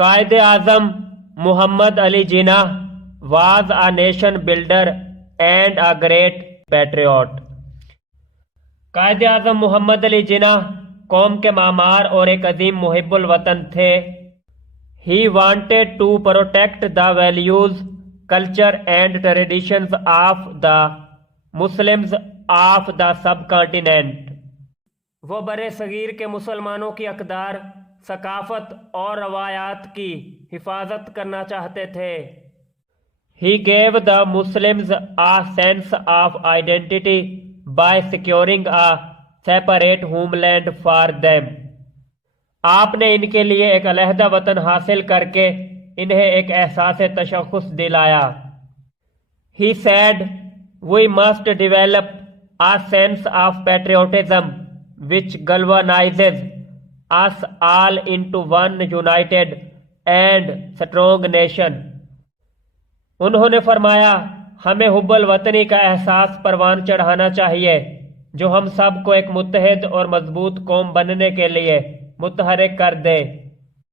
Quaid Azam Muhammad Ali Jinnah was a nation builder and a great patriot. Quaid Azam محمد علی جناح قوم کے معمار اور ایک عظیم محب الوطن تھے. He wanted to protect the values, culture and traditions of the Muslims of the subcontinent. وہ برِ صغیر کے مسلمانوں کی اقدار، ثقافت اور روایات کی حفاظت کرنا چاہتے تھے. He gave the Muslims a sense of identity by securing a separate homeland for them. آپ نے ان کے لیے ایک علیحدہ وطن حاصل کر کے انہیں ایک احساس تشخص دلایا. He said, "We must develop a sense of patriotism which galvanizes us all into one united and strong nation." انہوں نے فرمایا، ہمیں حب الوطنی کا احساس پروان چڑھانا چاہیے جو ہم سب کو ایک متحد اور مضبوط قوم بننے کے لیے متحرک کر دے.